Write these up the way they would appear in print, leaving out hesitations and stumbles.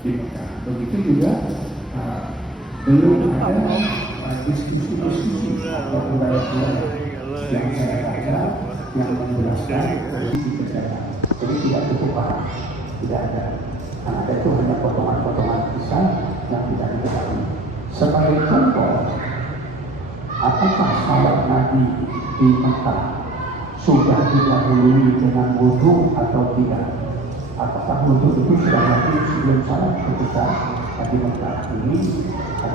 di Mekah. Begitu juga belum ada diskusi-diskusi atau riwayat-riwayat yang saya baca yang menjelaskan kondisi kesehatan. Jadi tidak cukup paham, tidak ada. Karena itu hanya potongan-potongan kisah yang tidak diketahui. Sebagai contoh, apakah salat Nabi di Mekah sudah didahului dengan wudu atau tidak? Apakah wudu itu sudah mati sebelum salat ketika di Mekah ini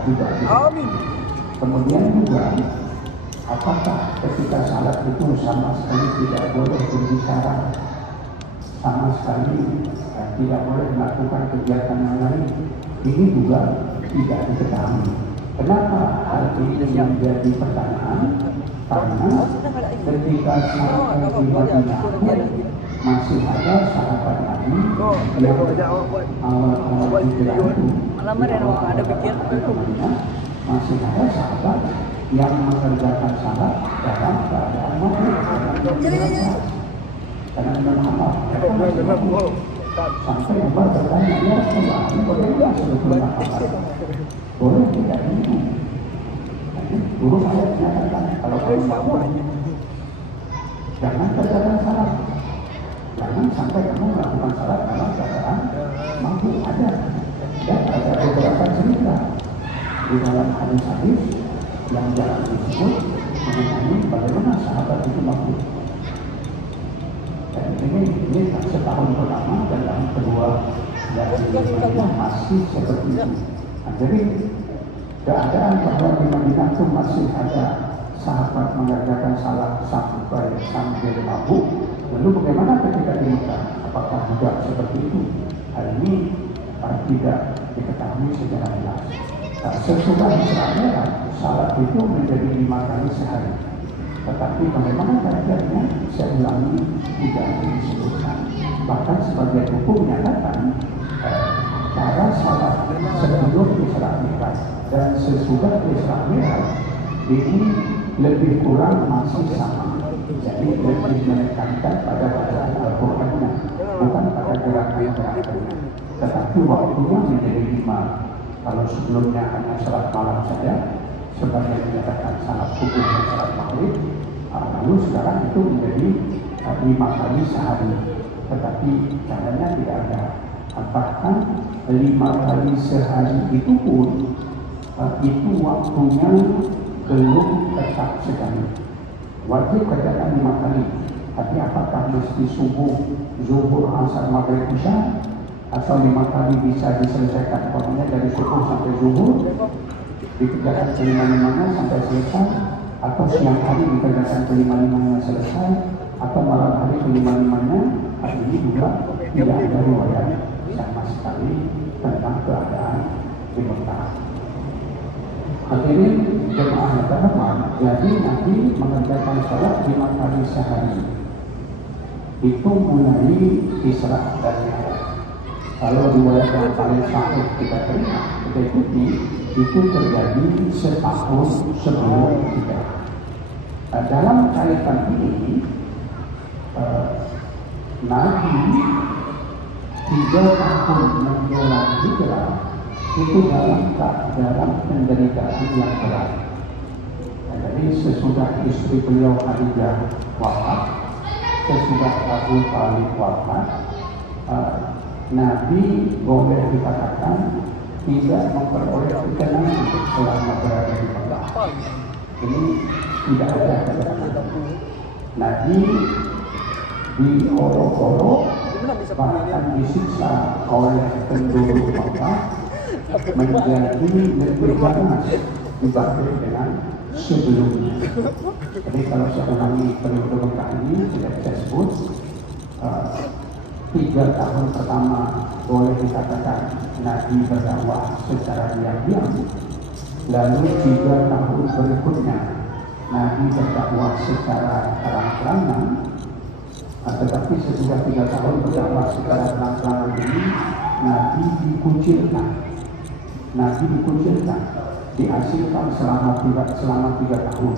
tidak diketahui? Kemudian juga, apakah ketika salat itu sama sekali tidak boleh berbicara, sama sekali tidak boleh melakukan kegiatan yang lain? Ini juga tidak diketahui. Kenapa hal ini menjadi pertanyaan? Karena ketika sampai di Madinah masih ada sahabat Nabi yang awal-awal hijrah itu masih ada sahabat yang mengerjakan salat dalam keadaan maghrib. Karena Muhammad sampai Umar bertanya, ya Rasulullah, boleh tidak sebetulnya boleh tidak ini? Guru saya menyatakan, kalau kamu mampu, jangan kerjakan salat, jangan sampai kamu melakukan salat dalam keadaan mampu. Ada beberapa cerita di dalam hadis-hadis yang jarang disebut mengenai bagaimana sahabat itu mampu. Dan ini setahun pertama dan tahun kedua dari Madinah masih seperti itu. Nah, jadi keadaan bahwa di Madinah itu masih ada sahabat mengerjakan salat sampai mabuk. Lalu bagaimana ketika di Mekah? Apakah juga seperti itu? Hal ini tidak diketahui secara jelas. Sesudah Isra Mi'raj, salat itu menjadi 5 kali sehari. Tetapi bagaimana kajiannya, saya ulangi, tidak disebutkan. Bahkan sebagai hukum menyatakan cara salat sebelum Isra Mi'raj dan sesudah Isra Mi'raj ini lebih kurang masih sama. Jadi lebih menekankan pada bacaan Al-Qur'annya, bukan pada gerakan-gerakannya. Tetapi waktunya menjadi 5. Kalau sebelumnya hanya salat malam saja, sebagai menyatakan salat subuh dan salat maghrib, lalu sekarang itu menjadi 5 kali sehari. Tetapi caranya tidak ada. Bahkan 5 kali sehari itu pun itu waktunya belum tetap sekali. Wajib kerjakan 5 kali. Tapi apakah mesti subuh, zuhur, asar, maghrib, isya? Atau 5 kali bisa diselesaikan? Pokoknya dari subuh sampai zuhur dikerjakan kelima-limanya sampai selesai, atau siang hari dikerjakan kelima-limanya selesai, atau malam hari kelima-limanya. Hal ini juga tidak ada riwayat sama sekali tentang keadaan di Mekah. Akhirnya jemaah berhamad, jadi Nabi mengerjakan salat 5 kali sehari. Itu mulai Isra dan Mi'raj. Kalau riwayat yang paling sahih kita terima, kita ikuti, itu terjadi setahun sebelum hijrah. Dalam kaitan ini, Nabi 3 tahun menjelang hijrah itu dalam penderitaan yang berat. Jadi sesudah istri beliau Khadijah wafat, sesudah Abu Thalib wafat, Nabi boleh dikatakan tidak memperoleh ketenangan selama berada di Mekah. Ini tidak ada ketenangan. Nabi diolok-olok, bahkan disiksa oleh penduduk Mekah, menjadi lebih ganas dibanding dengan sebelumnya. Jadi kalau saya ulangi periode Mekah ini tidak saya sebut, 3 tahun pertama boleh dikatakan Nabi berdakwah secara diam-diam, lalu 3 tahun berikutnya Nabi berdakwah secara terang-terangan. Tetapi sesudah 3 tahun berdakwah secara terang-terangan ini, Nabi dikucilkan, diasingkan selama 3 tahun.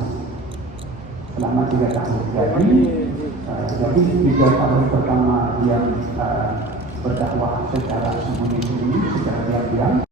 Jadi 3 tahun pertama yang berdakwah secara sembunyi-sembunyi, secara siang.